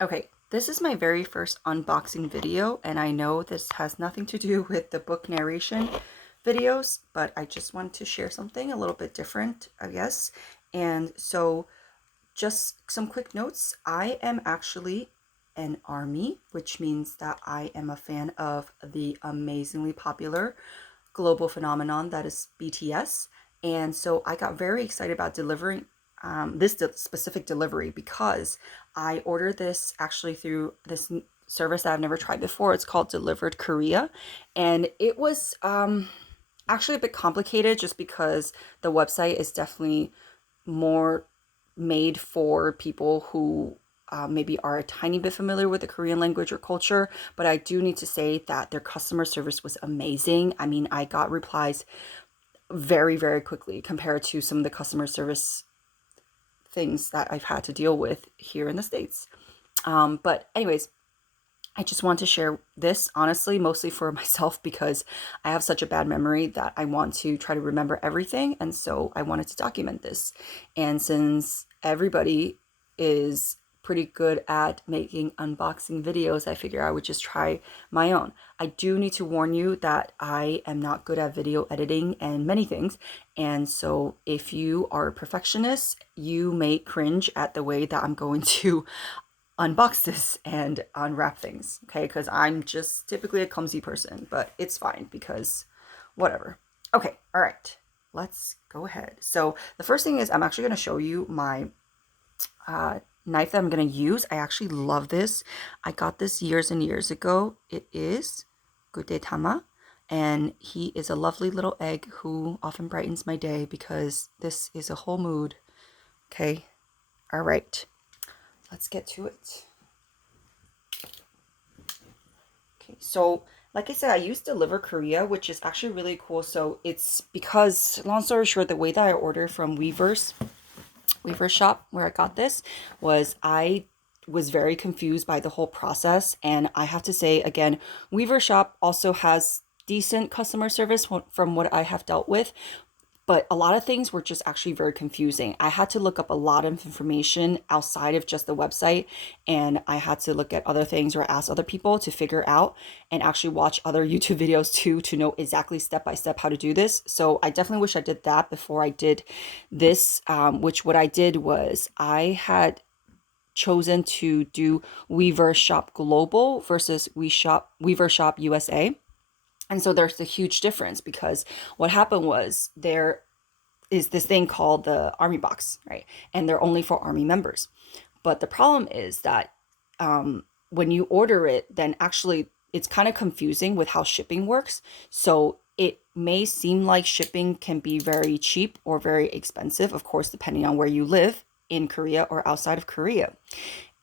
Okay, this is my very first unboxing video, and I know this has nothing to do with the book narration videos, but I just wanted to share something a little bit different, I guess. And so, just some quick notes. I am actually an ARMY, which means that I am a fan of the amazingly popular global phenomenon that is BTS. And so I got very excited about delivering this specific delivery because I ordered this actually through this service that I've never tried before. It's called Delivered Korea. And it was actually a bit complicated just because the website is definitely more made for people who maybe are a tiny bit familiar with the Korean language or culture, but I do need to say that their customer service was amazing. I mean, I got replies very, very quickly compared to some of the customer service things that I've had to deal with here in the States. But anyways, I just want to share this honestly, mostly for myself because I have such a bad memory that I want to try to remember everything. And so I wanted to document this. And since everybody is pretty good at making unboxing videos, I figure I would just try my own. I do need to warn you that I am not good at video editing and many things. And so if you are a perfectionist, you may cringe at the way that I'm going to unbox this and unwrap things, okay? Because I'm just typically a clumsy person, but it's fine because whatever. Okay, all right, let's go ahead. So the first thing is I'm actually going to show you my knife that I'm going to use. I actually love this. I got this years and years ago. It is Tama, and he is a lovely little egg who often brightens my day because this is a whole mood. Okay, all right. Let's get to it. Okay, so like I said, I use Deliver Korea, which is actually really cool. So it's because, long story short, the way that I order from Weverse shop where I got this was I was very confused by the whole process. And I have to say again, Weaver shop also has decent customer service from what I have dealt with, but a lot of things were just actually very confusing. I had to look up a lot of information outside of just the website, and I had to look at other things or ask other people to figure out and actually watch other YouTube videos too to know exactly step by step how to do this. So I definitely wish I did that before I did this, which what I did was I had chosen to do Weaver Shop Global versus Weaver Shop USA. And so there's a huge difference because what happened was there is this thing called the Army Box, right? And they're only for Army members. But the problem is that when you order it, then actually it's kind of confusing with how shipping works. So it may seem like shipping can be very cheap or very expensive, of course, depending on where you live in Korea or outside of Korea.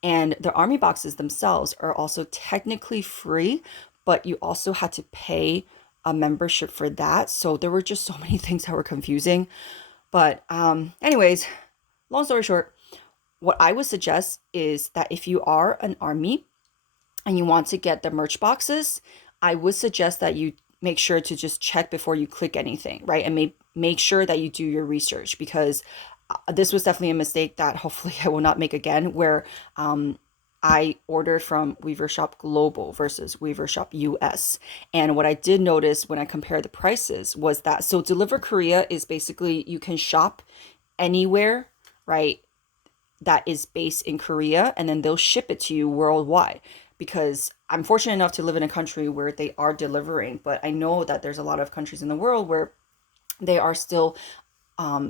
And the Army boxes themselves are also technically free, but you also had to pay a membership for that. So there were just so many things that were confusing. But anyways, long story short, what I would suggest is that if you are an ARMY and you want to get the merch boxes, I would suggest that you make sure to just check before you click anything, right? And make sure that you do your research because this was definitely a mistake that hopefully I will not make again, where I ordered from Weaver Shop Global versus Weaver Shop US. And what I did notice when I compared the prices was that, so Deliver Korea is basically you can shop anywhere, right, that is based in Korea, and then they'll ship it to you worldwide. Because I'm fortunate enough to live in a country where they are delivering, but I know that there's a lot of countries in the world where they are still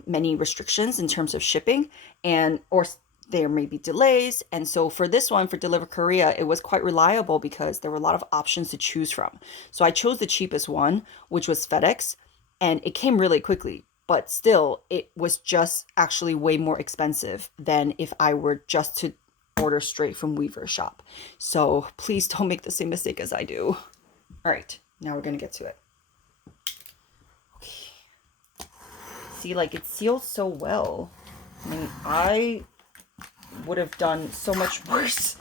many restrictions in terms of shipping, and or there may be delays. And so for this one, for Deliver Korea, it was quite reliable because there were a lot of options to choose from. So I chose the cheapest one, which was FedEx, and it came really quickly. But still, it was just actually way more expensive than if I were just to order straight from Weaver Shop. So please don't make the same mistake as I do. All right, now we're gonna get to it. Okay. See, like it seals so well. I mean, I would have done so much worse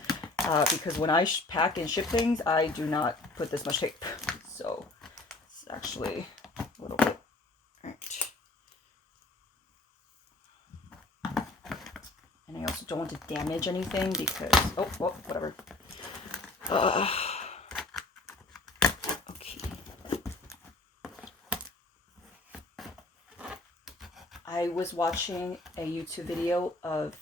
because when I pack and ship things, I do not put this much tape. So it's actually a little bit. All right. And I also also don't want to damage anything because, oh, whatever. Okay. I was watching a YouTube video of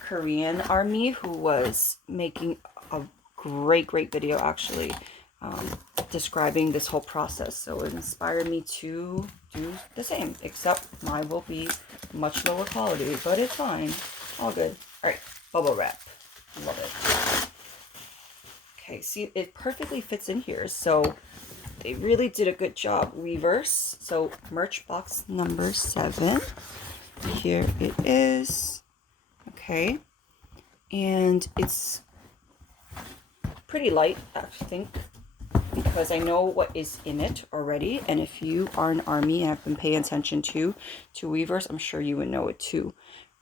Korean army who was making a great video actually, describing this whole process. So it inspired me to do the same, except mine will be much lower quality, but it's fine. All good. All right, bubble wrap. Love it. Okay, see, it perfectly fits in here. So they really did a good job. Reverse. So merch box number 7. Here it is. Okay. And it's pretty light, I think, because I know what is in it already. And if you are an army and have been paying attention to Weverse, I'm sure you would know it too.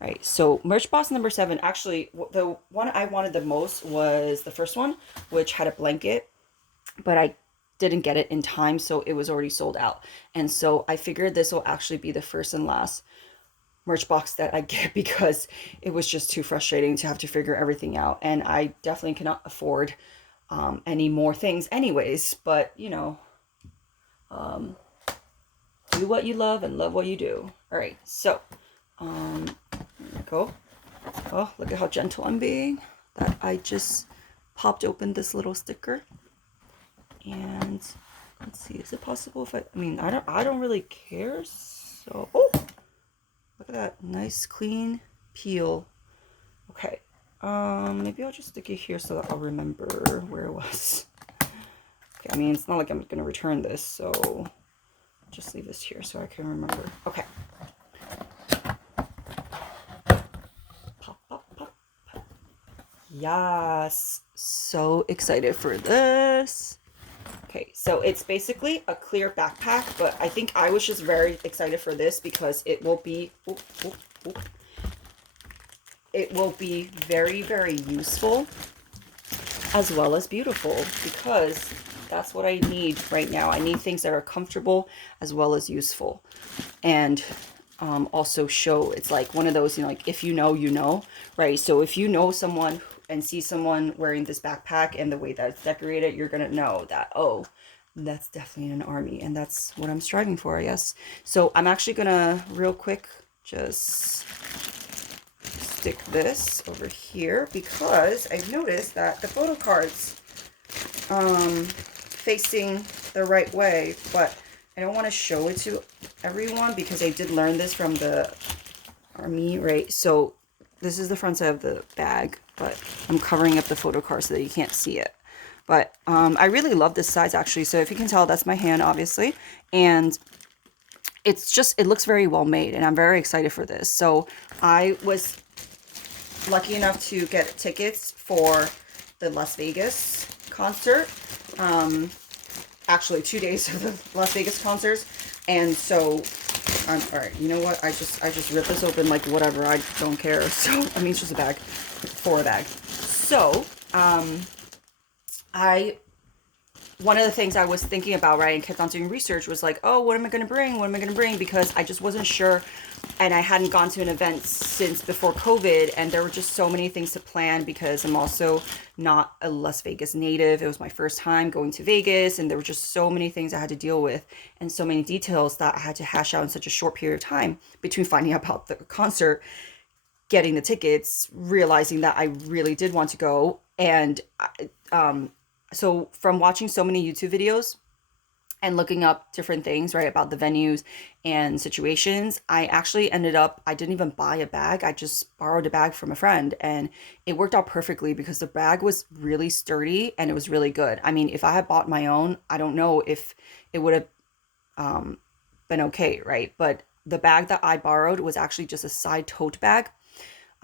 Right, so merch box number 7, actually, the one I wanted the most was the first one, which had a blanket, but I didn't get it in time, so it was already sold out. And so I figured this will actually be the first and last merch box that I get because it was just too frustrating to have to figure everything out. And I definitely cannot afford any more things anyways, but you know, do what you love and love what you do. All right, so there we go. Oh, look at how gentle I'm being. That I just popped open this little sticker. And let's see, is it possible if I mean, I don't really care. So, oh, look at that nice clean peel. Okay. Maybe I'll just stick it here so that I'll remember where it was. Okay, I mean, it's not like I'm gonna return this, so I'll just leave this here so I can remember. Okay. Yes, so excited for this. Okay, so it's basically a clear backpack, but I think I was just very excited for this because it will be, it will be very useful as well as beautiful, because that's what I need right now. I need things that are comfortable as well as useful, and also show, it's like one of those, you know, like if you know, you know, right? So if you know someone and see someone wearing this backpack and the way that it's decorated, you're gonna know that, oh, that's definitely an army, and that's what I'm striving for, I guess. So I'm actually gonna real quick just stick this over here because I've noticed that the photo cards facing the right way, but I don't want to show it to everyone because I did learn this from the army, right? So this is the front side of the bag, but I'm covering up the photo card so that you can't see it. But I really love this size actually. So if you can tell, that's my hand, obviously. And it's just, it looks very well made, and I'm very excited for this. So I was lucky enough to get tickets for the Las Vegas concert. Actually 2 days of the Las Vegas concerts. And so all right, you know what? I just ripped this open like whatever. I don't care. So, I mean, it's just a bag for a bag. So, one of the things I was thinking about, right, and kept on doing research was like, oh, what am I going to bring? What am I going to bring? Because I just wasn't sure, and I hadn't gone to an event since before COVID, and there were just so many things to plan because I'm also not a Las Vegas native. It was my first time going to Vegas, and there were just so many things I had to deal with and so many details that I had to hash out in such a short period of time between finding out about the concert, getting the tickets, realizing that I really did want to go, and so from watching so many YouTube videos and looking up different things, right, about the venues and situations, I actually ended up, I didn't even buy a bag. I just borrowed a bag from a friend, and it worked out perfectly because the bag was really sturdy and it was really good. I mean, if I had bought my own, I don't know if it would have been okay, right? But the bag that I borrowed was actually just a side tote bag.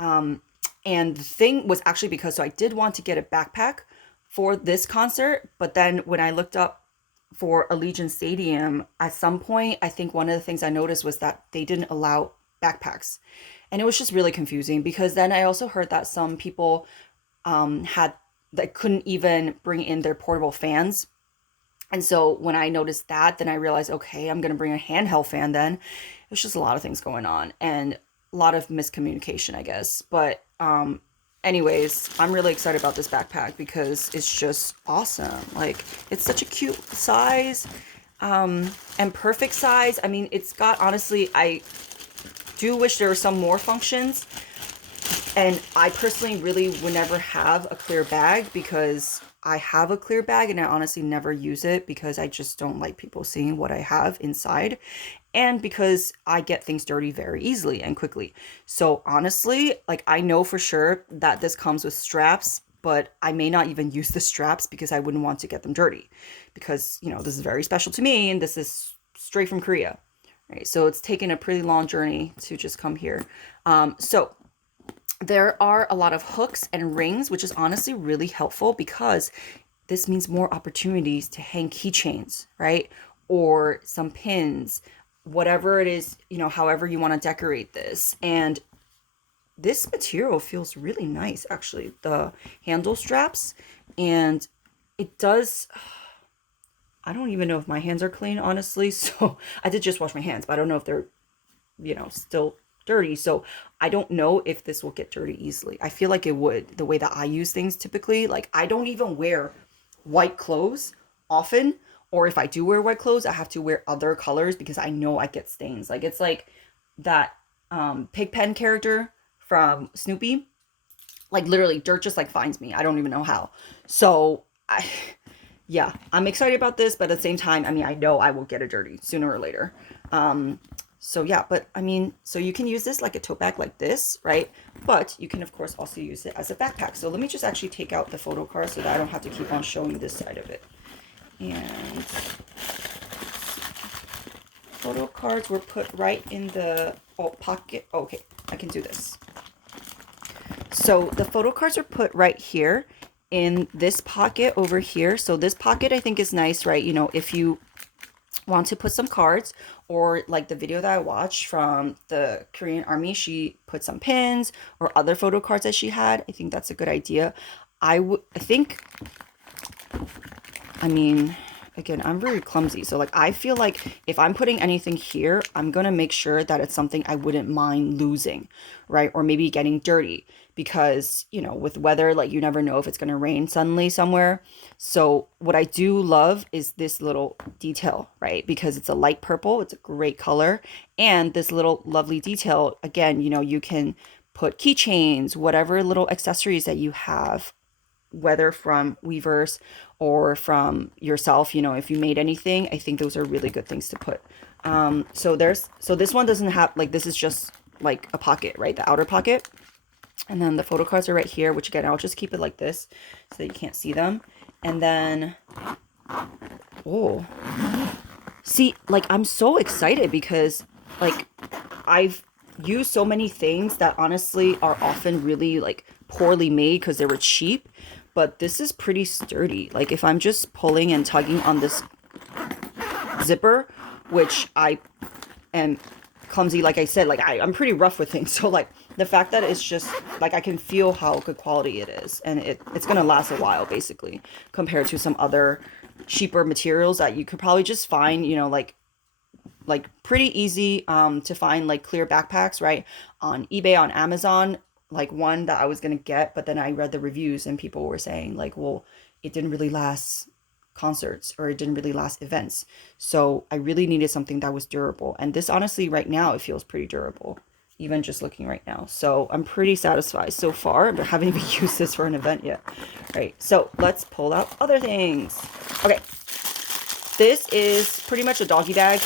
And the thing was actually because, so I did want to get a backpack for this concert, but then when I looked up for Allegiant Stadium, at some point, I think one of the things I noticed was that they didn't allow backpacks. And it was just really confusing because then I also heard that some people had, that couldn't even bring in their portable fans. And so when I noticed that, then I realized, okay, I'm going to bring a handheld fan then. It was just a lot of things going on. And a lot of miscommunication, I guess. But anyways, I'm really excited about this backpack because it's just awesome. Like, it's such a cute size, and perfect size. I mean, it's got, honestly, I do wish there were some more functions. And I personally really would never have a clear bag because I have a clear bag and I honestly never use it because I just don't like people seeing what I have inside. And because I get things dirty very easily and quickly. So honestly, like, I know for sure that this comes with straps, but I may not even use the straps because I wouldn't want to get them dirty. Because, this is very special to me and this is straight from Korea. Right? So it's taken a pretty long journey to just come here. So there are a lot of hooks and rings, which is honestly really helpful because this means more opportunities to hang keychains, right? Or some pins, whatever it is, however you want to decorate this. And this material feels really nice, actually, the handle straps. And it does, I don't even know if my hands are clean, honestly. So I did just wash my hands, but I don't know if they're, still dirty. So I don't know if this will get dirty easily. I feel like it would, the way that I use things typically. Like, I don't even wear white clothes often, or if I do wear white clothes, I have to wear other colors because I know I get stains. Like, it's like that Pigpen character from Snoopy. Like, literally dirt just like finds me. I don't even know how. So yeah, I'm excited about this, but at the same time, I mean, I know I will get it dirty sooner or later. So yeah, but I mean, so you can use this like a tote bag like this, right? But you can of course also use it as a backpack. So let me just actually take out the photo card so that I don't have to keep on showing this side of it. And photo cards were put right in the pocket. Oh, okay, I can do this. So the photo cards are put right here in this pocket over here. So this pocket I think is nice, right? If you want to put some cards, or like the video that I watched from the Korean army, she put some pins or other photo cards that she had. I think that's a good idea. I mean, again, I'm very clumsy. So like, I feel like if I'm putting anything here, I'm going to make sure that it's something I wouldn't mind losing, right? Or maybe getting dirty because, with weather, like, you never know if it's going to rain suddenly somewhere. So what I do love is this little detail, right? Because it's a light purple, it's a great color. And this little lovely detail, again, you can put keychains, whatever little accessories that you have, whether from Weverse or from yourself, if you made anything, I think those are really good things to put. So this one doesn't have, like, this is just like a pocket, right? The outer pocket. And then the photo cards are right here, which again, I'll just keep it like this so that you can't see them. And then, oh, see, like, I'm so excited because, like, I've used so many things that honestly are often really, like, poorly made because they were cheap. But this is pretty sturdy. Like, if I'm just pulling and tugging on this zipper, which I am clumsy, like I said, like, I'm pretty rough with things. So, like, the fact that it's just, like, I can feel how good quality it is. And it's going to last a while, basically, compared to some other cheaper materials that you could probably just find, like pretty easy to find, like, clear backpacks, right? On eBay, on Amazon. Like, one that I was gonna get, but then I read the reviews and people were saying, like, well, it didn't really last concerts, or it didn't really last events. So I really needed something that was durable. And this, honestly, right now, it feels pretty durable, even just looking right now. So I'm pretty satisfied so far, but I haven't even used this for an event yet. Right, so let's pull out other things. Okay, this is pretty much a doggy bag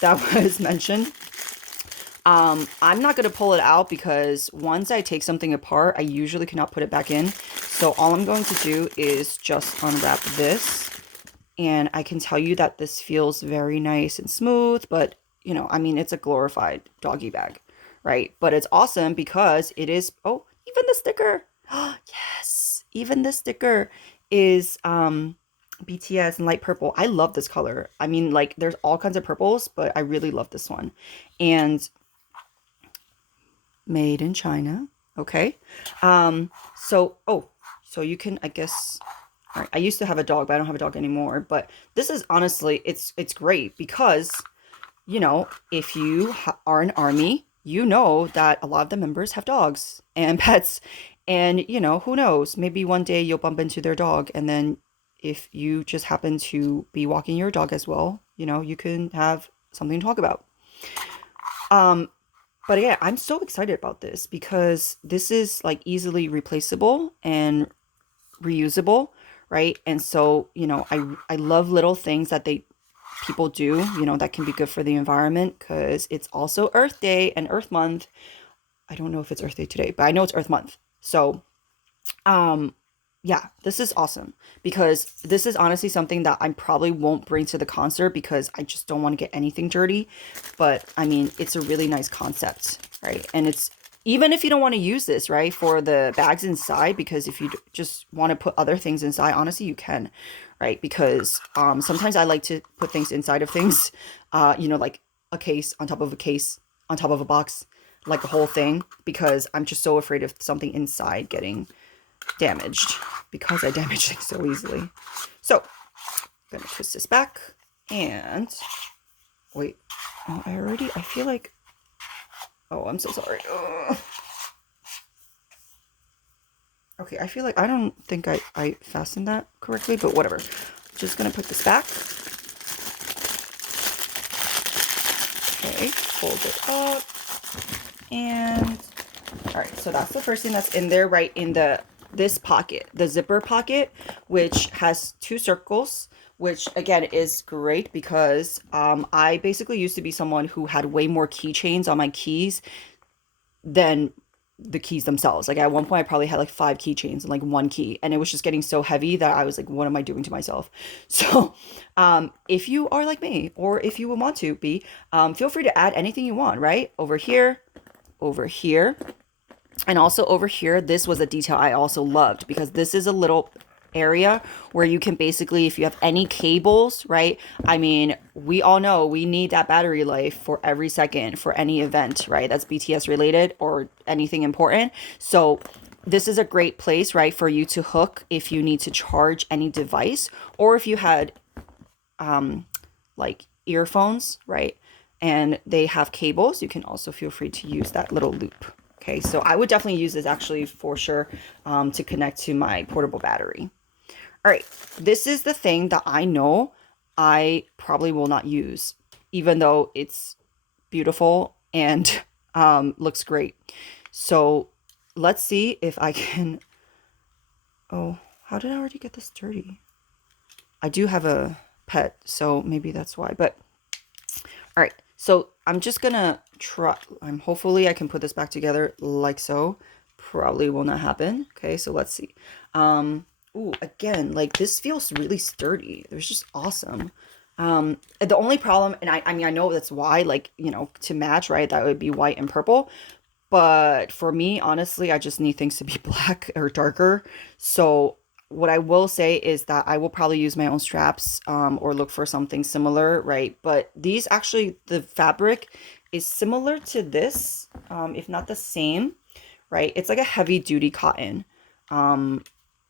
that was mentioned. I'm not going to pull it out because once I take something apart, I usually cannot put it back in. So all I'm going to do is just unwrap this. And I can tell you that this feels very nice and smooth, but, I mean, it's a glorified doggy bag, right? But it's awesome because it is, oh, even the sticker. Yes, even the sticker is BTS and light purple. I love this color. I mean, like, there's all kinds of purples, but I really love this one. And made in China. Okay. So you can, I guess, all right, I used to have a dog, but I don't have a dog anymore. But this is honestly, it's great because, if you are an army, you know that a lot of the members have dogs and pets. And, you know, who knows? Maybe one day you'll bump into their dog. And then if you just happen to be walking your dog as well, you know, you can have something to talk about. But yeah, I'm so excited about this because this is like easily replaceable and reusable, right? And so, you know, I love little things that people do, you know, that can be good for the environment because it's also Earth Day and Earth Month. I don't know if it's Earth Day today, but I know it's Earth Month. So, um, yeah, this is awesome because this is honestly something that I probably won't bring to the concert because I just don't want to get anything dirty. But I mean, it's a really nice concept, right? And it's even if you don't want to use this, right, for the bags inside, because if you just want to put other things inside, honestly, you can, right? Because sometimes I like to put things inside of things, you know, like a case on top of a case on top of a box, like a whole thing, because I'm just so afraid of something inside getting damaged because I damage things so easily. So I'm gonna twist this back and wait. Oh, I feel like, oh, I'm so sorry. Ugh. Okay, I feel like I don't think I fastened that correctly, but whatever. Just gonna put this back. Okay, fold it up. And all right, so that's the first thing that's in there, right in this pocket, the zipper pocket, which has 2 circles, which again is great because I basically used to be someone who had way more keychains on my keys than the keys themselves. Like at one point I probably had like 5 keychains and like 1 key, and it was just getting so heavy that I was like, what am I doing to myself? So if you are like me, or if you would want to be, feel free to add anything you want, right? Over here, and also over here, this was a detail I also loved because this is a little area where you can basically, if you have any cables, right? I mean, we all know we need that battery life for every second for any event, right? That's BTS related or anything important. So this is a great place, right, for you to hook if you need to charge any device, or if you had like earphones, right? And they have cables, you can also feel free to use that little loop. Okay, so I would definitely use this actually for sure to connect to my portable battery. All right, this is the thing that I know I probably will not use, even though it's beautiful and looks great. So let's see if I can. Oh, how did I already get this dirty? I do have a pet, so maybe that's why. But all right, so I'm just gonna try. Hopefully I can put this back together like so. Probably will not happen. Okay, so let's see. Ooh, again, like this feels really sturdy. It's just awesome. The only problem, and I mean, I know that's why, like, you know, to match, right? That would be white and purple. But for me, honestly, I just need things to be black or darker. So what I will say is that I will probably use my own straps or look for something similar, right? But these actually, the fabric is similar to this, if not the same, right? It's like a heavy duty cotton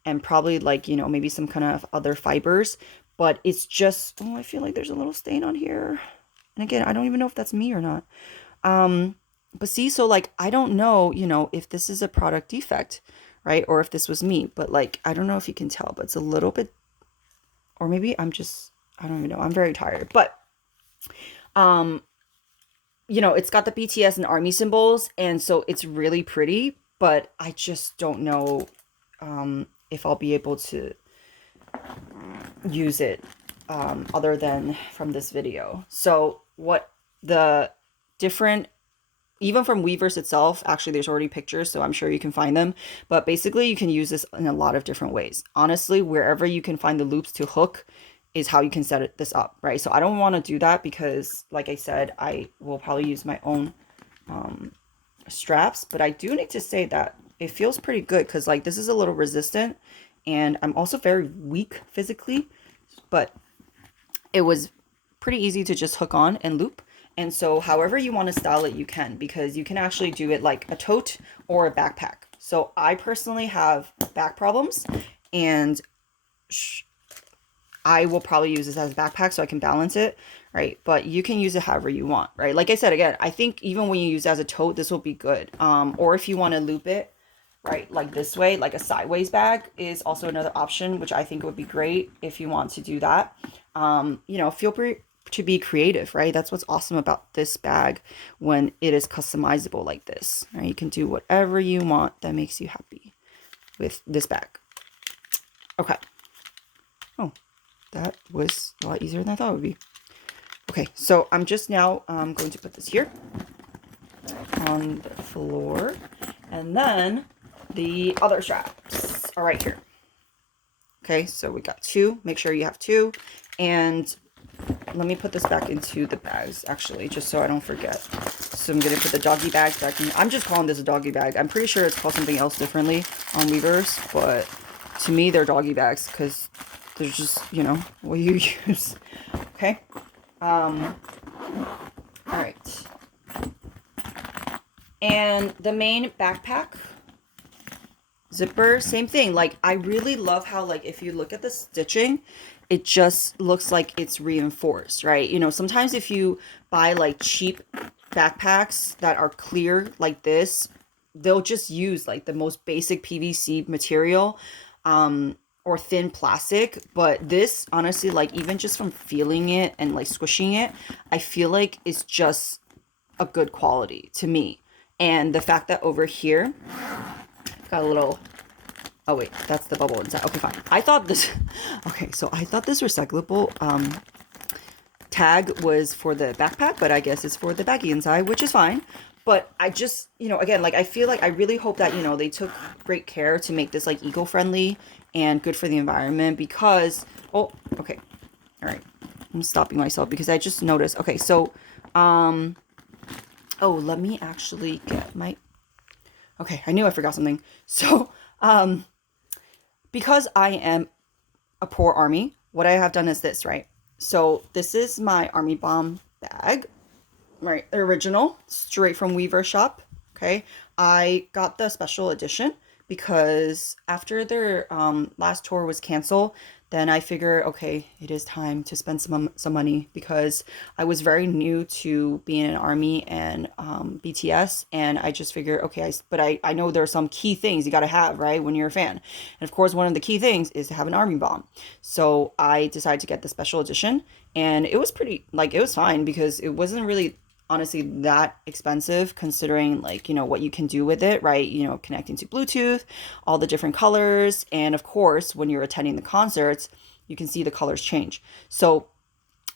and probably like, you know, maybe some kind of other fibers, but it's just, oh, I feel like there's a little stain on here. And again, I don't even know if that's me or not. But see, so like, I don't know, you know, if this is a product defect, right? Or if this was me, but like, I don't know if you can tell, but it's a little bit, or maybe I'm just, I don't even know. I'm very tired, but, you know, it's got the BTS and ARMY symbols. And so it's really pretty, but I just don't know, if I'll be able to use it, other than from this video. So what the different, even from Weverse itself, actually there's already pictures, so I'm sure you can find them. But basically you can use this in a lot of different ways. Honestly, wherever you can find the loops to hook is how you can set this up, right? So I don't want to do that because, like I said, I will probably use my own straps. But I do need to say that it feels pretty good because, like, this is a little resistant. And I'm also very weak physically. But it was pretty easy to just hook on and loop. And so however you want to style it, you can, because you can actually do it like a tote or a backpack. So I personally have back problems, and I will probably use this as a backpack so I can balance it, right? But you can use it however you want, right? Like I said, again, I think even when you use it as a tote, this will be good. Or if you want to loop it, right, like this way, like a sideways bag is also another option, which I think would be great if you want to do that. Feel free to be creative, right? That's what's awesome about this bag when it is customizable like this, right? You can do whatever you want that makes you happy with this bag. Okay. Oh, that was a lot easier than I thought it would be. Okay, so I'm just now going to put this here on the floor, and then the other straps are right here. Okay, so we got two. Make sure you have two. And let me put this back into the bags, actually, just so I don't forget. So I'm going to put the doggy bag back in. I'm just calling this a doggy bag. I'm pretty sure it's called something else differently on Weverse, but to me, they're doggy bags because they're just, what you use. Okay. All right. And the main backpack zipper, same thing. Like, I really love how, like, if you look at the stitching, it just looks like it's reinforced, right? Sometimes if you buy like cheap backpacks that are clear like this, they'll just use like the most basic PVC material, or thin plastic. But this, honestly, like, even just from feeling it and like squishing it, I feel like it's just a good quality to me. And the fact that over here got a little, oh wait, that's the bubble inside. Okay, fine. I thought this recyclable tag was for the backpack, but I guess it's for the baggie inside, which is fine. But I just, again, like, I feel like I really hope that, they took great care to make this like eco-friendly and good for the environment, because, oh, okay. All right. I'm stopping myself because I just noticed. Okay, so, oh, let me actually get my, okay, I knew I forgot something. So, because I am a poor army, what I have done is this, right? So this is my Army Bomb bag, right? Original, straight from Weverse shop. Okay. I got the special edition because after their last tour was canceled, then I figured, okay, it is time to spend some money, because I was very new to being an army and BTS, and I just figured, okay, but I know there are some key things you got to have, right, when you're a fan. And of course, one of the key things is to have an army bomb. So I decided to get the special edition, and it was pretty, like, it was fine because it wasn't really honestly that expensive, considering, like, what you can do with it, right? Connecting to Bluetooth, all the different colors, and of course when you're attending the concerts, you can see the colors change. So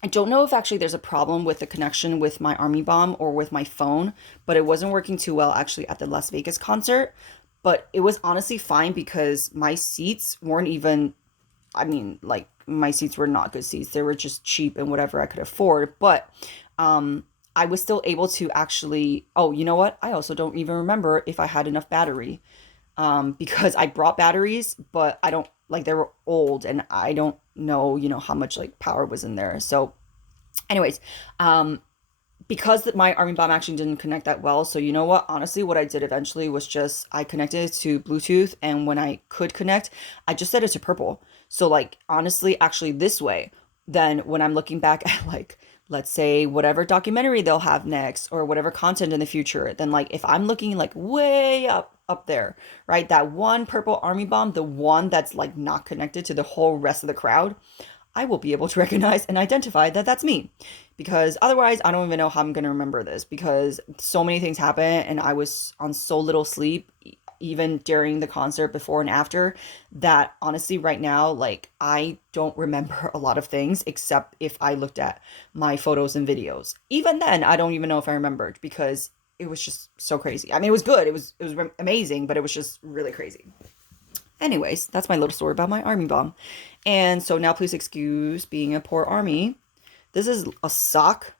I don't know if actually there's a problem with the connection with my Army Bomb or with my phone, but it wasn't working too well actually at the Las Vegas concert. But it was honestly fine because my seats weren't even, I mean, like, my seats were not good seats. They were just cheap and whatever I could afford. But I was still able to actually, oh, you know what? I also don't even remember if I had enough battery, because I brought batteries, but I don't, like, they were old and I don't know, how much like power was in there. So anyways, because my Army Bomb actually didn't connect that well. So you know what? Honestly, what I did eventually was just I connected it to Bluetooth, and when I could connect, I just set it to purple. So, like, honestly, actually this way, then when I'm looking back at, like, let's say whatever documentary they'll have next or whatever content in the future, then, like, if I'm looking like way up there, right? That one purple Army Bomb, the one that's like not connected to the whole rest of the crowd, I will be able to recognize and identify that that's me. Because otherwise, I don't even know how I'm going to remember this, because so many things happen and I was on so little sleep, even during the concert, before and after, that honestly, right now, like, I don't remember a lot of things except if I looked at my photos and videos. Even then, I don't even know if I remembered, because it was just so crazy. I mean, it was good. It was amazing, but it was just really crazy. Anyways, that's my little story about my Army Bomb. And so now please excuse being a poor army. This is a sock.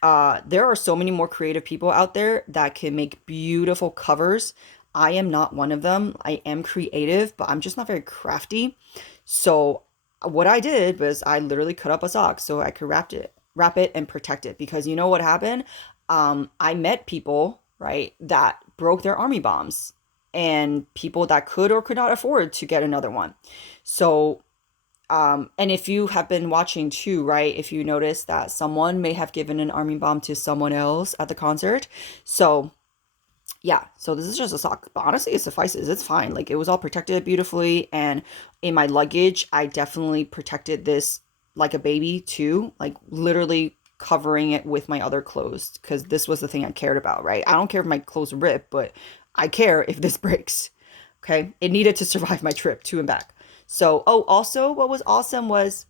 There are so many more creative people out there that can make beautiful covers. I am not one of them. I am creative, but I'm just not very crafty. So what I did was I literally cut up a sock so I could wrap it and protect it. Because you know what happened? I met people, right, that broke their Army Bombs, and people that could or could not afford to get another one. So And if you have been watching too, right, if you notice that someone may have given an army bomb to someone else at the concert. So yeah, so this is just a sock, but honestly, it suffices. It's fine. Like, it was all protected beautifully, and in my luggage, I definitely protected this like a baby too, like literally covering it with my other clothes, because this was the thing I cared about, right? I don't care if my clothes rip, but I care if this breaks. Okay, it needed to survive my trip to and back. So, oh, also, what was awesome was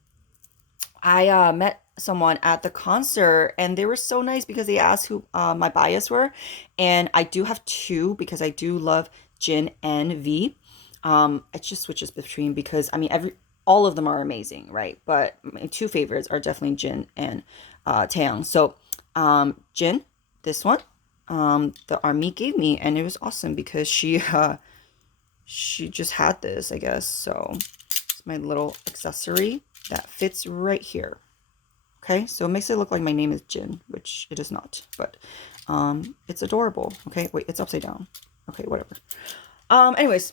I met someone at the concert, and they were so nice because they asked who my bias were. And I do have two because I do love Jin and V. It just switches between, because I mean, all of them are amazing, right? But my two favorites are definitely Jin and Taeyang. So Jin, this one, the army gave me, and it was awesome because she just had this, I guess. So it's my little accessory that fits right here. Okay, so it makes it look like my name is Jin, which it is not, but it's adorable. Okay, wait, it's upside down. Okay, whatever. Anyways,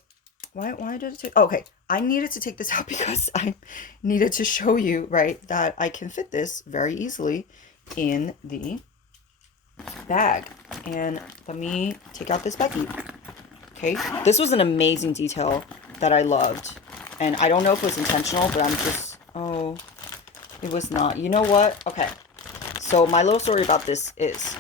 why did it take, oh, okay, I needed to take this out because I needed to show you, right, that I can fit this very easily in the bag. And let me take out this baggie. Okay, this was an amazing detail that I loved, and I don't know if it was intentional, but I'm just, oh, it was not. You know what? Okay. So my little story about this is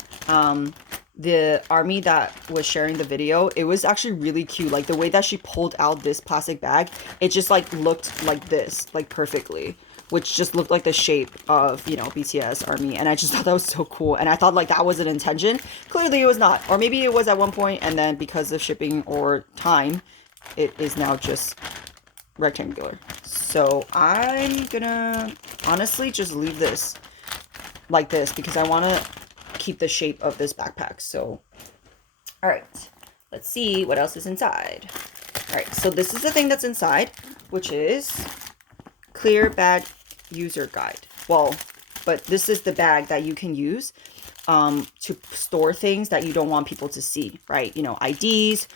the army that was sharing the video, it was actually really cute. Like, the way that she pulled out this plastic bag, it just like looked like this, like perfectly, which just looked like the shape of, you know, BTS army. And I just thought that was so cool. And I thought like that was an intention. Clearly it was not. Or maybe it was at one point, and then because of shipping or time, it is now just rectangular. So I'm gonna honestly just leave this like this because I want to keep the shape of this backpack. So, all right, let's see what else is inside. All right, so this is the thing that's inside, which is clear bag user guide. Well, but this is the bag that you can use to store things that you don't want people to see, right? You know, IDs,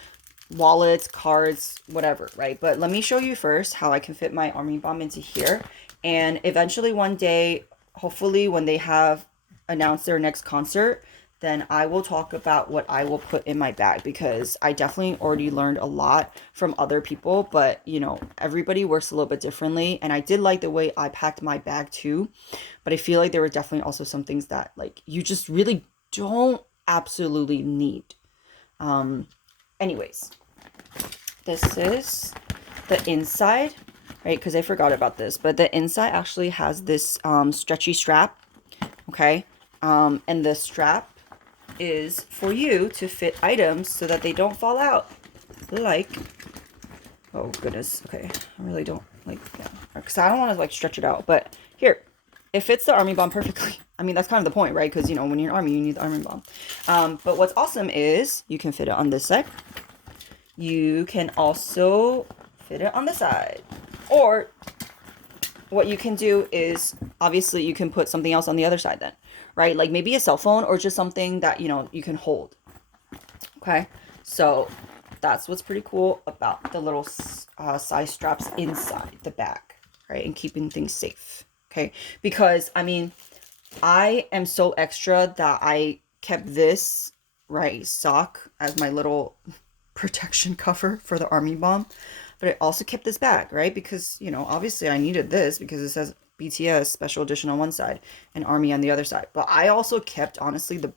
wallets, cards, whatever, right? But let me show you first how I can fit my army bomb into here. And eventually one day, hopefully when they have announced their next concert, then I will talk about what I will put in my bag, because I definitely already learned a lot from other people, but you know, everybody works a little bit differently. And I did like the way I packed my bag too, but I feel like there were definitely also some things that like you just really don't absolutely need. Anyways, this is the inside, right? Because I forgot about this, but the inside actually has this stretchy strap, okay? And the strap is for you to fit items so that they don't fall out. Like, oh goodness, okay, I really don't like that, because I don't want to like stretch it out, but here, it fits the army bomb perfectly. I mean, that's kind of the point, right? Because, you know, when you're in army, you need the army bomb. But what's awesome is you can fit it on this side. You can also fit it on the side. Or what you can do is, obviously, you can put something else on the other side then, right? Like maybe a cell phone or just something that, you know, you can hold. Okay? So that's what's pretty cool about the little size straps inside the bag, right? And keeping things safe. Okay? Because, I mean, I am so extra that I kept this, right, sock as my little protection cover for the army bomb, but I also kept this bag, right? Because, you know, obviously I needed this because it says BTS special edition on one side and army on the other side. But I also kept, honestly, the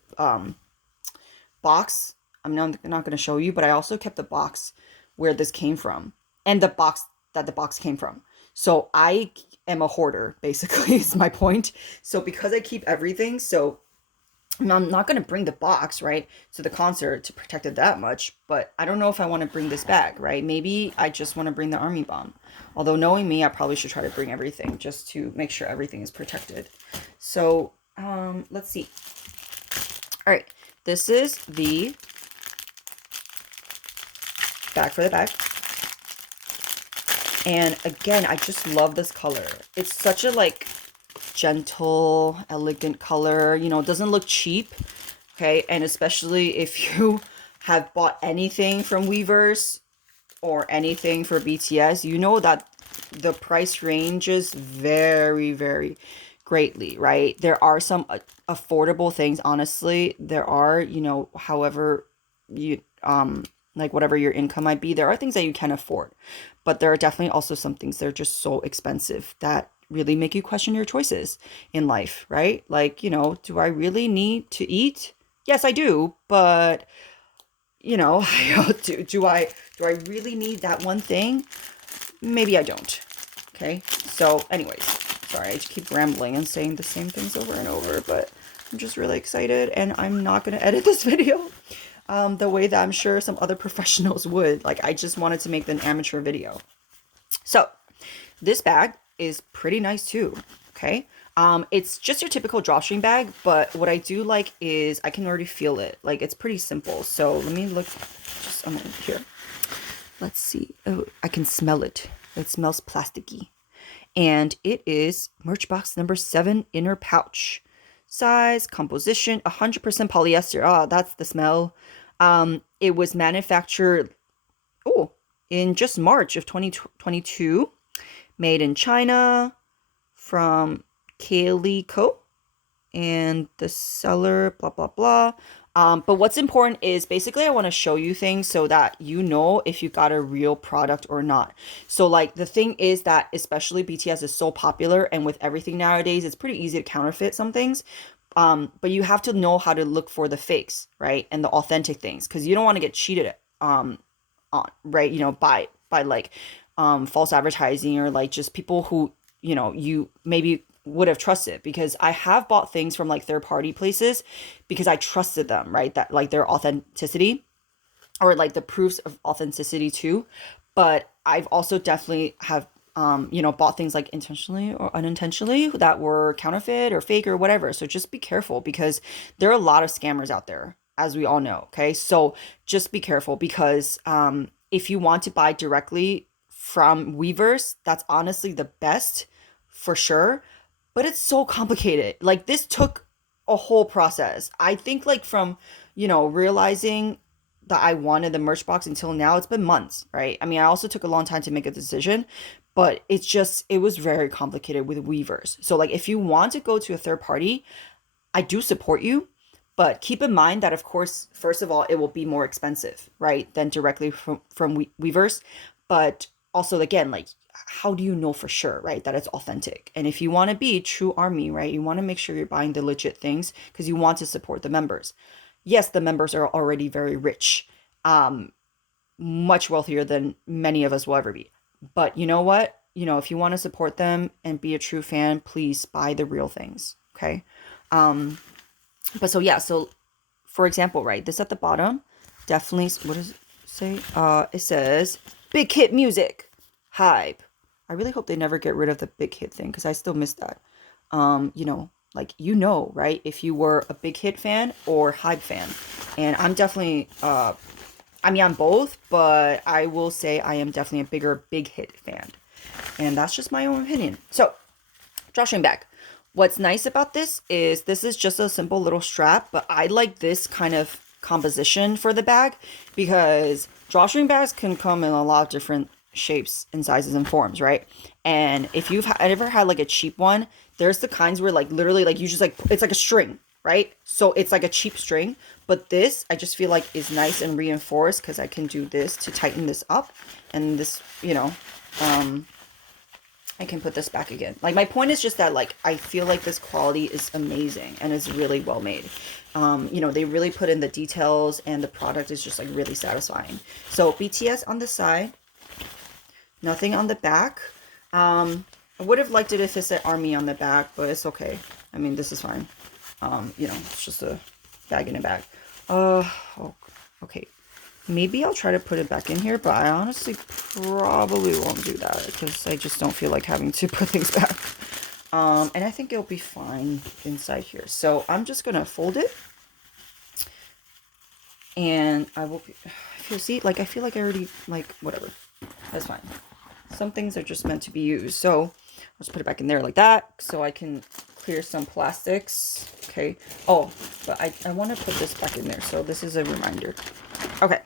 box. I'm not going to show you, but I also kept the box where this came from and the box that the box came from. So I am a hoarder, basically, is my point. So because I keep everything, so I'm not going to bring the box, right, to the concert to protect it that much, but I don't know if I want to bring this bag, right? Maybe I just want to bring the army bomb. Although knowing me, I probably should try to bring everything just to make sure everything is protected. So, let's see. All right, this is the bag for the bag. And again, I just love this color. It's such a like gentle, elegant color. You know, it doesn't look cheap. Okay, and especially if you have bought anything from Weverse or anything for BTS, you know that the price ranges very, very greatly, right? There are some affordable things, honestly. There are, you know, however you like whatever your income might be, there are things that you can afford. But there are definitely also some things that are just so expensive that really make you question your choices in life, right? Like, you know, do I really need to eat? Yes, I do, but you know, do I really need that one thing? Maybe I don't. Okay. So, anyways, sorry, I just keep rambling and saying the same things over and over, but I'm just really excited, and I'm not gonna edit this video the way that I'm sure some other professionals would. Like, I just wanted to make an amateur video. So, this bag is pretty nice too. Okay. It's just your typical drawstring bag, but what I do like is I can already feel it. Like, it's pretty simple. So let me look just a moment here. Let's see. Oh, I can smell it. It smells plasticky. And it is merch box number 7, inner pouch. Size, composition, 100% polyester. Ah, that's the smell. It was manufactured, in just March of 2022. Made in China from Kaylee Co. And the seller, blah, blah, blah. But what's important is basically I want to show you things so that you know if you got a real product or not. So like the thing is that especially BTS is so popular, and with everything nowadays, it's pretty easy to counterfeit some things. But you have to know how to look for the fakes, right? And the authentic things, because you don't want to get cheated on, right? You know, by like false advertising, or like just people who, you know, you maybe would have trusted, because I have bought things from like third party places because I trusted them, right? That like their authenticity, or like the proofs of authenticity too. But I've also definitely have you know, bought things like intentionally or unintentionally that were counterfeit or fake or whatever. So just be careful, because there are a lot of scammers out there, as we all know. Okay. So just be careful, because if you want to buy directly from Weverse, that's honestly the best for sure. But it's so complicated. Like, this took a whole process. I think like from, you know, realizing that I wanted the merch box until now, it's been months, right? I mean, I also took a long time to make a decision, but it's just, it was very complicated with Weverse. So like if you want to go to a third party, I do support you, but keep in mind that of course, first of all, it will be more expensive, right, than directly from Weverse. But also, again, like, how do you know for sure, right, that it's authentic? And if you want to be true army, right, you want to make sure you're buying the legit things because you want to support the members. Yes, the members are already very rich, much wealthier than many of us will ever be. But you know what? You know, if you want to support them and be a true fan, please buy the real things. Okay. But so yeah, so for example, right, this at the bottom, definitely, what does it say? It says big hit music, hype. I really hope they never get rid of the big hit thing, because I still miss that. You know, like, you know, right, if you were a big hit fan or hype fan. And I'm definitely I mean, I'm both, but I will say I am definitely a bigger big hit fan. And that's just my own opinion. So, drawstring bag. What's nice about this is just a simple little strap, but I like this kind of composition for the bag, because drawstring bags can come in a lot of different shapes and sizes and forms, right? And if you've ever had like a cheap one, there's the kinds where like literally like you just like, it's like a string, right? So it's like a cheap string, but this I just feel like is nice and reinforced, because I can do this to tighten this up, and this, you know, I can put this back again. Like, my point is just that, like, I feel like this quality is amazing and is really well made. You know, they really put in the details, and the product is just like really satisfying. So BTS on the side, nothing on the back. I would have liked it if it said Army on the back, but it's okay. I mean, this is fine. You know, it's just a bag in a bag. Oh, okay. Maybe I'll try to put it back in here, but I honestly probably won't do that, because I just don't feel like having to put things back. And I think it'll be fine inside here. So I'm just going to fold it. And I will, if you see, like, I feel like I already, like, whatever. That's fine. Some things are just meant to be used. So I'll just put it back in there like that, so I can clear some plastics. Okay. Oh, but I want to put this back in there. So this is a reminder. Okay.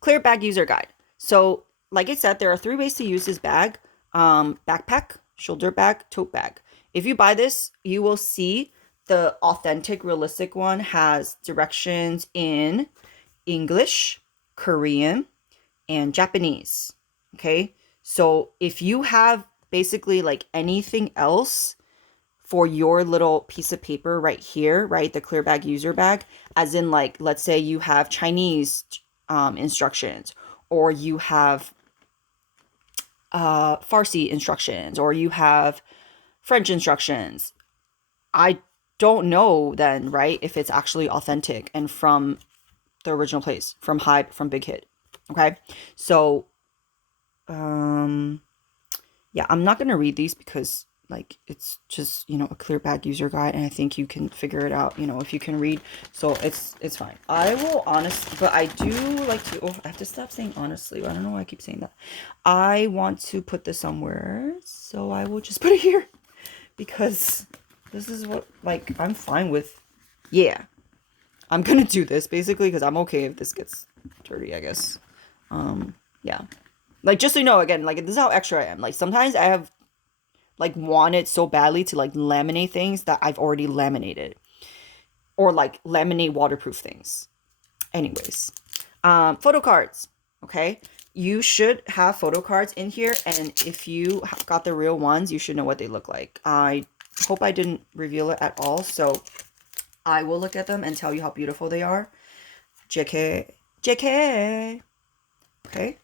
Clear bag user guide. So like I said, there are 3 ways to use this bag. backpack, shoulder bag, tote bag. If you buy this, you will see the authentic, realistic one has directions in English, Korean, and Japanese. Okay. So if you have basically like anything else for your little piece of paper right here, right? The clear bag user bag, as in like, let's say you have Chinese instructions, or you have Farsi instructions, or you have French instructions. I don't know then, right? If it's actually authentic and from the original place, from Hype, from Big Hit. Okay. So, yeah, I'm not going to read these because like it's just, a clear bag user guide, and I think you can figure it out, if you can read. So it's fine. I will honestly, but I do like to, I have to stop saying honestly. I don't know why I keep saying that. I want to put this somewhere, so I will just put it here because this is what, like, I'm fine with. Yeah, I'm gonna do this basically because I'm okay if this gets dirty, I guess. Yeah. Like, just so you know, again, like, this is how extra I am. Like, sometimes I have, like, wanted so badly to, like, laminate things that I've already laminated. Or, like, laminate waterproof things. Anyways. Photo cards. Okay? You should have photo cards in here. And if you got the real ones, you should know what they look like. I hope I didn't reveal it at all. So, I will look at them and tell you how beautiful they are. JK. JK. Okay?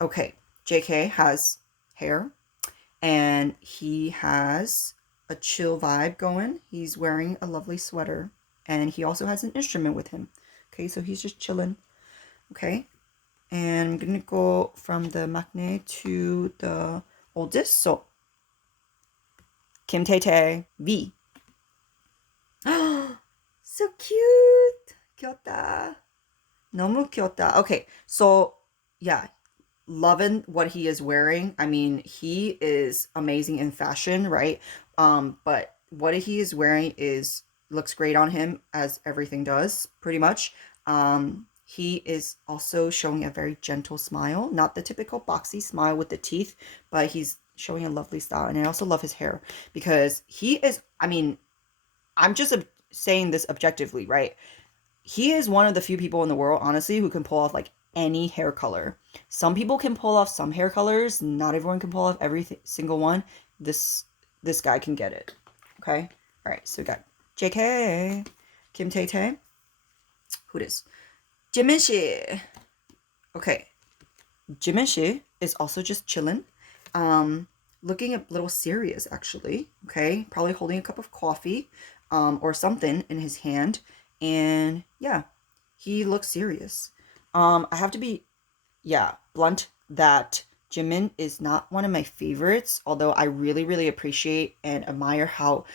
Okay, JK has hair, and he has a chill vibe going. He's wearing a lovely sweater, and he also has an instrument with him. Okay, so he's just chilling. Okay, and I'm gonna go from the maknae to the oldest. So, Kim Tae-tae, V. So cute! 귀엽다. 너무 귀엽다. Okay, so, yeah. Loving what he is wearing. I mean, he is amazing in fashion, right? But what he is wearing looks great on him, as everything does, pretty much. He is also showing a very gentle smile, not the typical boxy smile with the teeth, but he's showing a lovely style. And I also love his hair because he is, I mean, I'm just saying this objectively, right? He is one of the few people in the world, honestly, who can pull off like any hair color. Some people can pull off some hair colors. Not everyone can pull off every single one. This guy can get it. Okay? All right, so we got JK, Kim Tae-tae. Who this? Jimin-shi. Okay. Jimin-shi is also just chilling. Looking a little serious, actually. Okay? Probably holding a cup of coffee or something in his hand. And yeah, he looks serious. I have to be, blunt that Jimin is not one of my favorites, although I really, really appreciate and admire how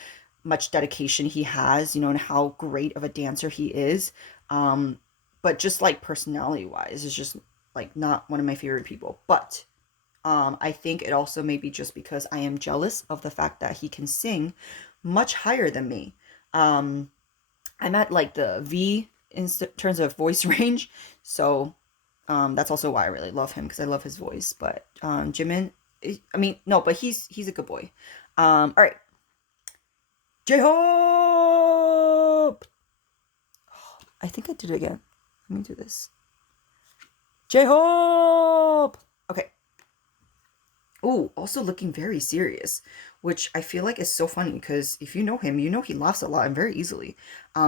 much dedication he has, and how great of a dancer he is. But just like personality wise, it's just like not one of my favorite people. But I think it also may be just because I am jealous of the fact that he can sing much higher than me. I'm at like the V in terms of voice range, so that's also why I really love him, because I love his voice. But Jimin, I mean, no, but he's a good boy. All right, J-Hope. I think I did it again. Let me do this. J-Hope. Okay. Oh, also looking very serious, which I feel like is so funny because if you know him, you know he laughs a lot and very easily.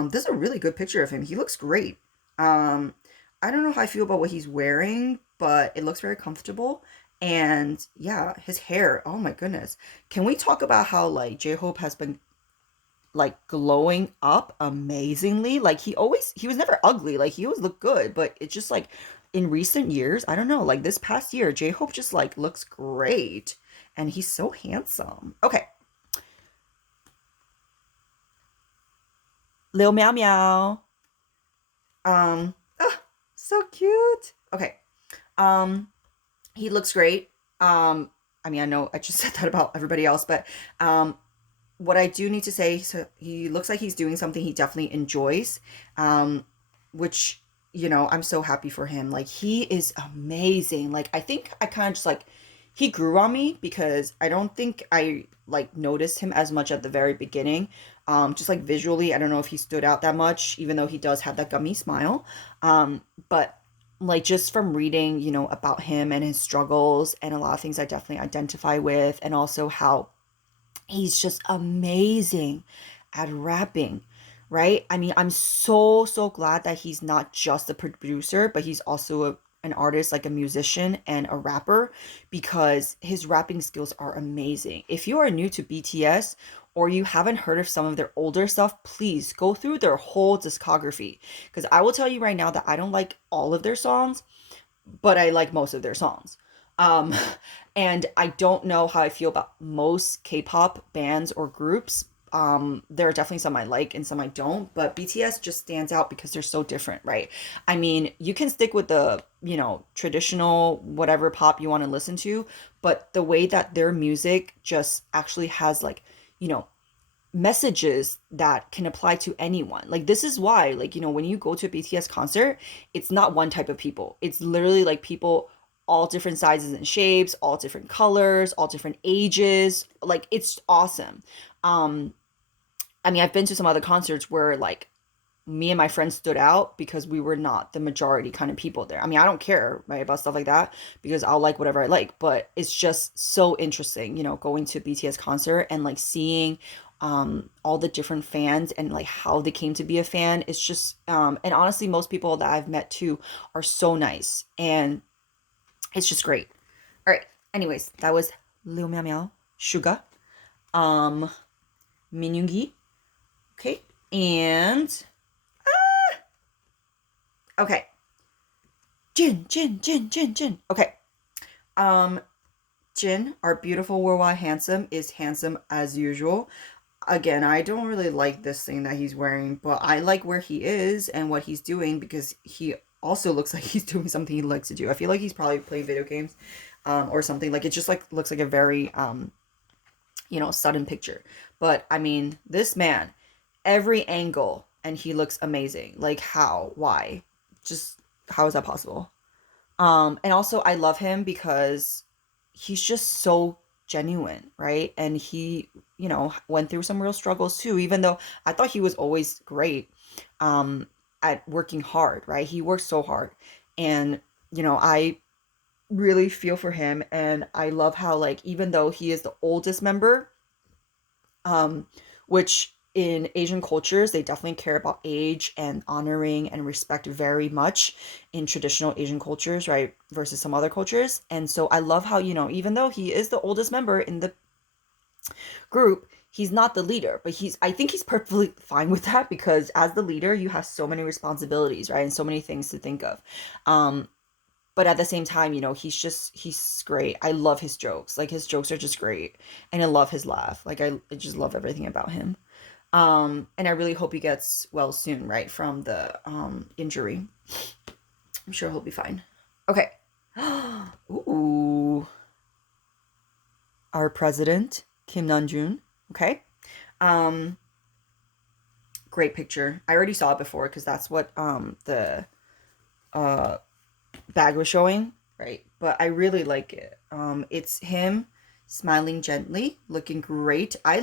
This is a really good picture of him. He looks great. I don't know how I feel about what he's wearing, but it looks very comfortable. And yeah, his hair. Oh my goodness. Can we talk about how like J-Hope has been like glowing up amazingly? Like he was never ugly. Like he always looked good, but it's just like in recent years, I don't know, like this past year, J-Hope just like looks great and he's so handsome. Okay. Lil Meow Meow. So cute. Okay. He looks great. I mean, I know I just said that about everybody else, but what I do need to say, so he looks like he's doing something he definitely enjoys, which, I'm so happy for him. Like, he is amazing. Like, I think I kind of just, like, he grew on me because I don't think I like noticed him as much at the very beginning. Just like visually, I don't know if he stood out that much, even though he does have that gummy smile. But like just from reading, about him and his struggles and a lot of things I definitely identify with, and also how he's just amazing at rapping, right? I mean, I'm so glad that he's not just a producer, but he's also an artist, like a musician and a rapper, because his rapping skills are amazing. If you are new to BTS or you haven't heard of some of their older stuff, please go through their whole discography, because I will tell you right now that I don't like all of their songs, but I like most of their songs. Um, and I don't know how I feel about most K-pop bands or groups. There are definitely some I like and some I don't, but BTS just stands out because they're so different, right? I mean, you can stick with the, traditional whatever pop you want to listen to, but the way that their music just actually has like, you know, messages that can apply to anyone. Like this is why, like, when you go to a BTS concert, it's not one type of people. It's literally like people all different sizes and shapes, all different colors, all different ages. Like it's awesome. Um I mean, I've been to some other concerts where like me and my friends stood out because we were not the majority kind of people there. I mean, I don't care, right, about stuff like that because I'll like whatever I like, but it's just so interesting, going to a BTS concert and like seeing all the different fans and like how they came to be a fan. It's just and honestly most people that I've met too are so nice and it's just great. All right. Anyways, that was Liu Miao Miao, Suga, um Minyoongi, okay? And okay. Jin. Okay. Um, Jin, our beautiful worldwide handsome, is handsome as usual. Again, I don't really like this thing that he's wearing, but I like where he is and what he's doing because he also looks like he's doing something he likes to do. I feel like he's probably playing video games, or something. Like it just like looks like a very sudden picture. But I mean, this man, every angle, and he looks amazing. Like how? Why? Just how is that possible? And also I love him because he's just so genuine, right? And he, went through some real struggles too, even though I thought he was always great um at working hard, right? He works so hard. And, I really feel for him and I love how like even though he is the oldest member, um, which in Asian cultures, they definitely care about age and honoring and respect very much in traditional Asian cultures, right? Versus some other cultures. And so I love how, even though he is the oldest member in the group, he's not the leader, but I think he's perfectly fine with that because as the leader, you have so many responsibilities, right? And so many things to think of. Um, but at the same time, he's great. I love his jokes. Like his jokes are just great. And I love his laugh. Like I just love everything about him. And I really hope he gets well soon, right, from the injury. I'm sure he'll be fine. Okay. Ooh. Our president, Kim Namjoon. Okay. Um, Great picture. I already saw it before because that's what the uh bag was showing, right? But I really like it. It's him smiling gently, looking great. I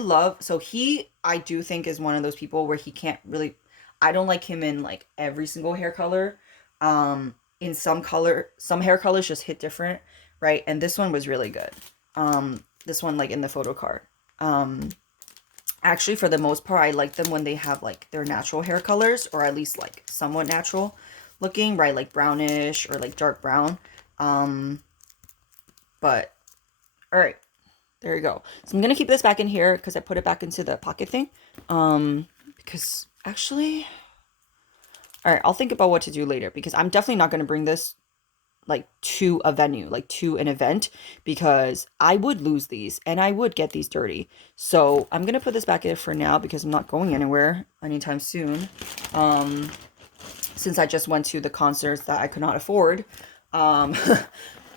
do think is one of those people where he can't really, I don't like him in like every single hair color. In some hair colors just hit different, right? And this one was really good. This one like in the photo card. Actually for the most part I like them when they have like their natural hair colors or at least like somewhat natural looking, right? Like brownish or like dark brown. But all right, there you go. So I'm gonna keep this back in here because I put it back into the pocket thing. Because actually, all right, I'll think about what to do later because I'm definitely not gonna bring this like to a venue, like to an event, because I would lose these and I would get these dirty. So I'm gonna put this back in for now because I'm not going anywhere anytime soon. Since I just went to the concerts that I could not afford, um,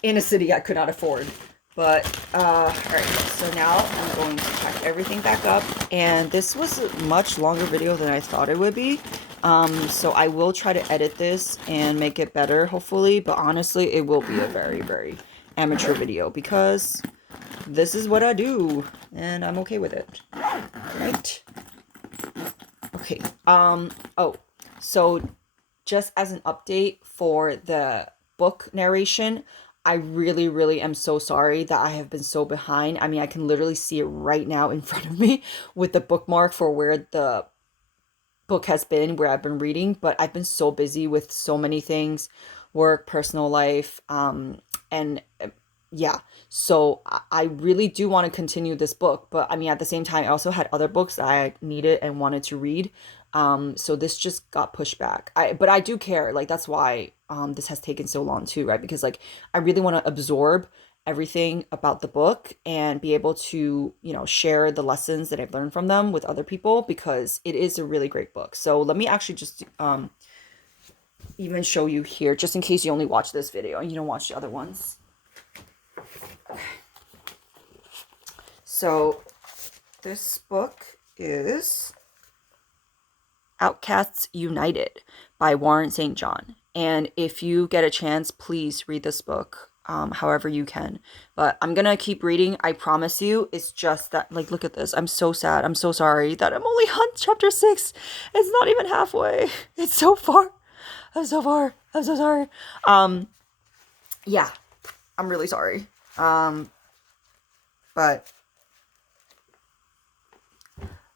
in a city I could not afford. But, all right, so now I'm going to pack everything back up. And this was a much longer video than I thought it would be. So I will try to edit this and make it better, hopefully. But honestly, it will be a very, very amateur video because this is what I do and I'm okay with it. Right? Okay. Oh, so just as an update for the book narration, I really, really am so sorry that I have been so behind. I mean, I can literally see it right now in front of me with the bookmark for where the book has been, where I've been reading, but I've been so busy with so many things, work, personal life, and yeah. So I really do want to continue this book, but I mean, at the same time, I also had other books that I needed and wanted to read. So this just got pushed back. But I do care. Like that's why this has taken so long too, right? Because like I really want to absorb everything about the book and be able to, share the lessons that I've learned from them with other people because it is a really great book. So let me actually just even show you here, just in case you only watch this video and you don't watch the other ones. So this book is Outcasts United by Warren St. John. And if you get a chance, please read this book however you can. But I'm going to keep reading. I promise you. It's just that, like, look at this. I'm so sad. I'm so sorry that I'm only on chapter 6. It's not even halfway. It's so far. I'm so far. I'm so sorry. Yeah, I'm really sorry. But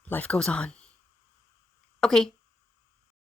life goes on. Okay.